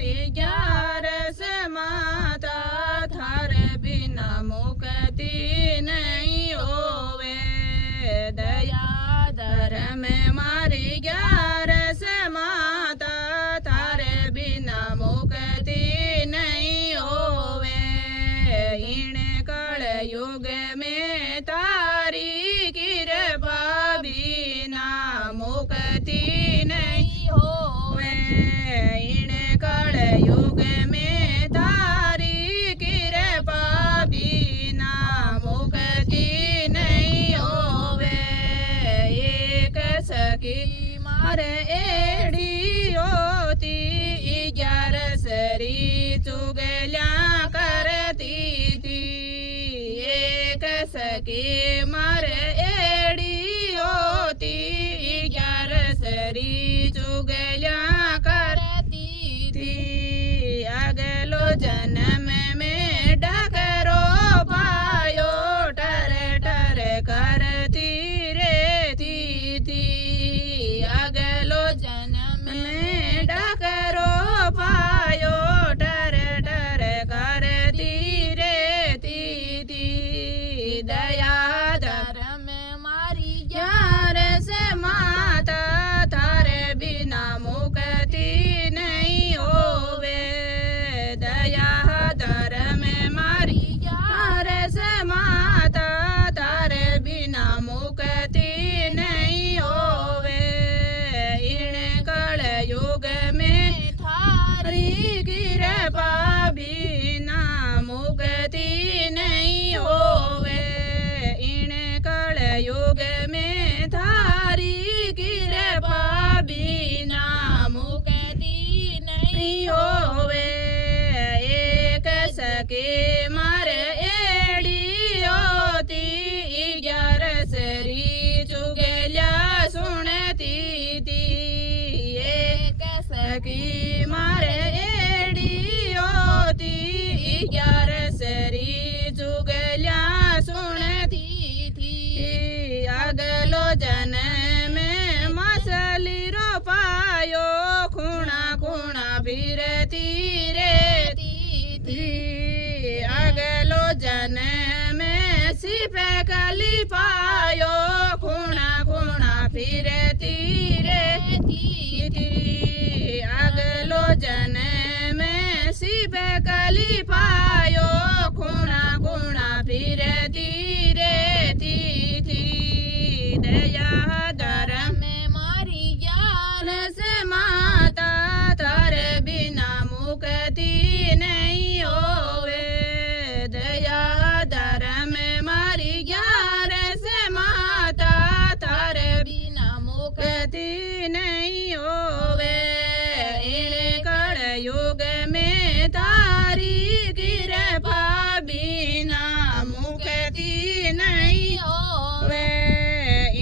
मारी 11 माता थारे बिना मुक्ति नहीं होवे। दया धर्म मारी 11 माता थारे बिना मुक्ति नहीं होवे। इन कल युग में तारी कृपा बिना मुक्ति नहीं होवे। इन कल युग में तारी कृपा बिना मुक्ति नहीं होवे। एक सखी मारे एड़ी होती 11 सरी चुगलियां करती थी। एक सखी मारे एड़ी होती 11 सरी चुगलियां करती थी। अगलो जन्म में डकरो पायो टर टर करती रहती थी। अगलो जन्म में डकरो पायो टर टर करती रहती थी। दया धर्म मारी 11 माता थारे बिना मुक्ति नहीं होवे। दया धर्म मारी 11 माता थारे बिना मुक्ति नहीं होवे। इन कल युग में थारी कृपा बिना मुक्ति नहीं होवे। इन कल युग में थारी कृपा बिना मुक्ति नहीं होवे। एक सखी मारे एड़ी होती 11 सरी चुगलियां सुनती थी। एक सखी मारे एड़ी होती 11 सरी चुगलियां सुनती थी। अगलो जन्म में मछली रो पायो खूणा खूणा फिरती रहती थी। अगलो जन्म में सिपकली पायो खूणा खूणा फिरती रहती थी। अगलो जन्म में सिपकली पायो खूणा खूणा फिरती रहती थी। दया धर्म मारी 11 माता थारे बिना मुक्ति नहीं होवे। दया धर्म मारी 11 माता थारे बिना मुक्ति नहीं होवे। इन कल युग में तारी कृपा बिना मुक्ति नहीं होवे।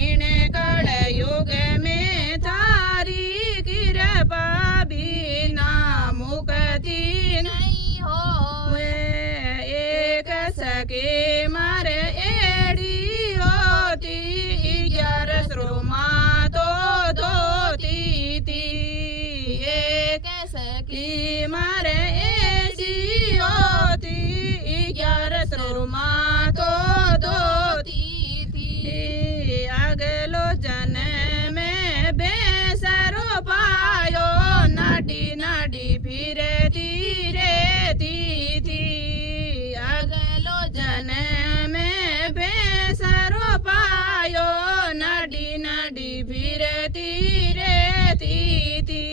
इन कल युग में तारी कृपा बिना मुक्ति नहीं होवे। एक सखी मारे एड़ी होती 11 श्रोमा तो धोती थी। एक सखी मारे ऐसी होती 11 श्रोमा तो धोती थी। अगलो जन्म में बेसरो पायो नाडी नाडी फिरती रहती थी। अगलो जन्म में बेसरो पायो नाडी नाडी फिरती रहती थी।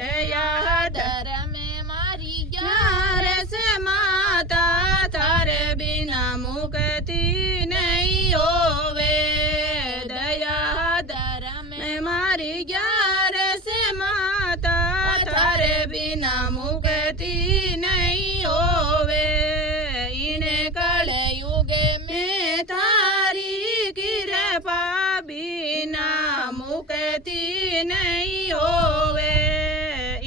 दया धर्म मारी 11 माता थारे बिना मुक्ति नहीं होवे। दया धर्म मारी 11 माता थारे बिना मुक्ति नहीं होवे। इन कल युग में थारी कृपा बिना मुक्ति नहीं होवे।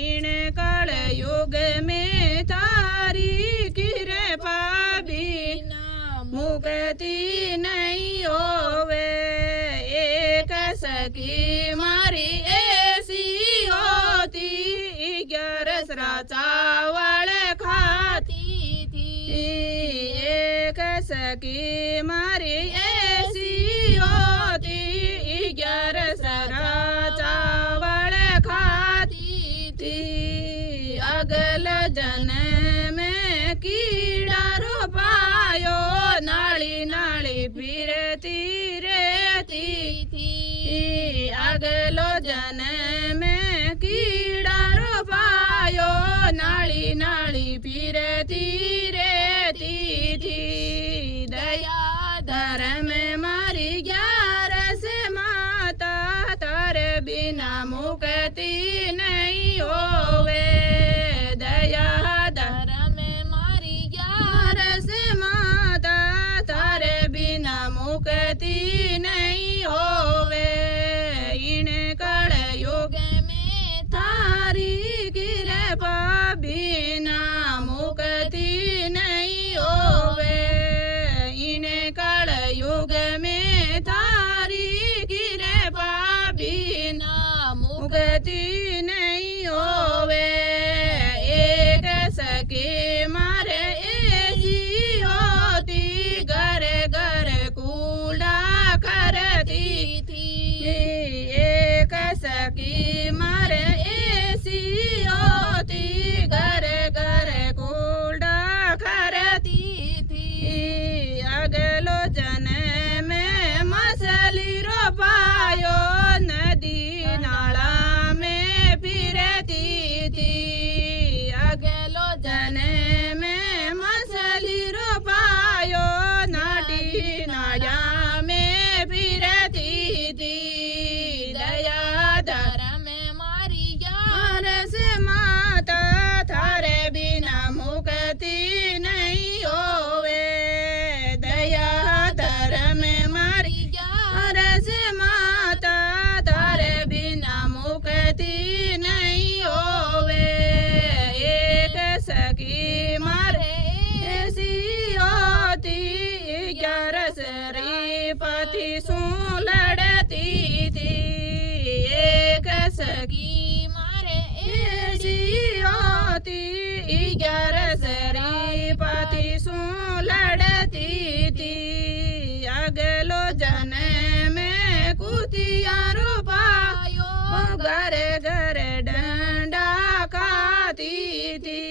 इन कल युग में थारी कृपा बिना मुक्ति नहीं होवे। एक सखी मारी ऐसी होती 11 दूसरा चावल खाती थी। एक सखी मारी ऐसी होती 11 सरा चावल खाती थी। अगल जन्म में कीड़ा रोपायो नाली नाली फिरती रहती थी। अगलो जन्म में कीड़ा रोपायो नाली नाली फिरती रहती थी। दया धर्म मारी 11 माता तारे बिना मुक्ति नहीं होवे। दया धर्म मारी 11 माता तारे बिना मुक्ति नहीं होवे। इन कल युग में थारी कृपा बिना मुक्ति नहीं होवे। इन कल युग में थारी कृपा बिना मुक्ति नहीं होवे। एक सखी मारे ऐसी होती घर घर कूड़ा करती थी। एक सखी मारे ऐसी होती घर घर कूड़ा करती थी। अगलो जन्म में मछली रोपायो नदी नाला में फिरती थी। अगलो जन्म में मछली रोपायो नदी नाला में फिरती थी। दया धर्म मारी 11 माता थारे बिना मुक्ति नहीं होवे। दया धर्म मारी 11 माता थारे बिना मुक्ति नहीं होवे। एक सखी मारे ऐसी होती 11 श्रीपति सु लड़ती थी। एक सखी मारे ऐसी होती 11 श्रीपति सु लड़ती थी। अगलो जन्म में कुतिया रोपायो घर घर डंडा खाती थी।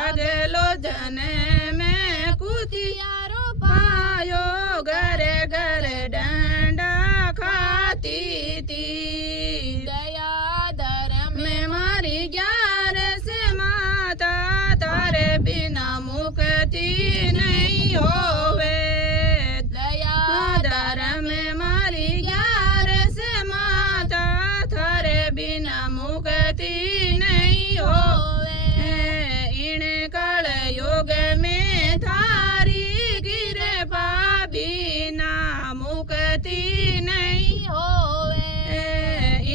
अगलो जन्म में कुतिया रोपायो घर घर डंडा खाती थी। दया धर्म में मारी 11 माता तारे बिना मुक्ति नहीं होवे। दया धर्म में मारी 11 माता थारे बिना मुक्ति नहीं होवे। इन कल युग में थारी कृपा बिना मुक्ति नहीं होवे।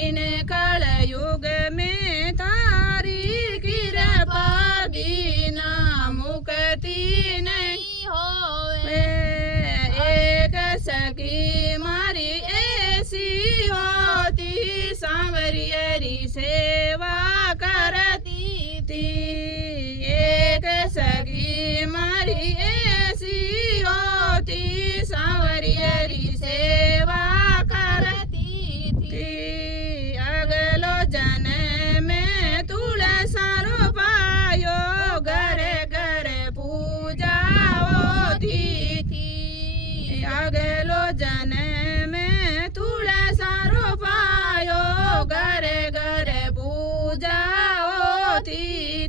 इन कल युग में थारी कृपा बिना मुक्ति नहीं होवे। एक सखी मारी ऐसी होती सांवरियरी सेवा करती थी। एक सखी मारी ऐसी होती सांवरियरी सेवा करती थी। अगलो जन्म में तुलसा रोपायो घर घर पूजा होती थी। अगलो जन्म में तुलसा रोपायो घर घर पूजा होती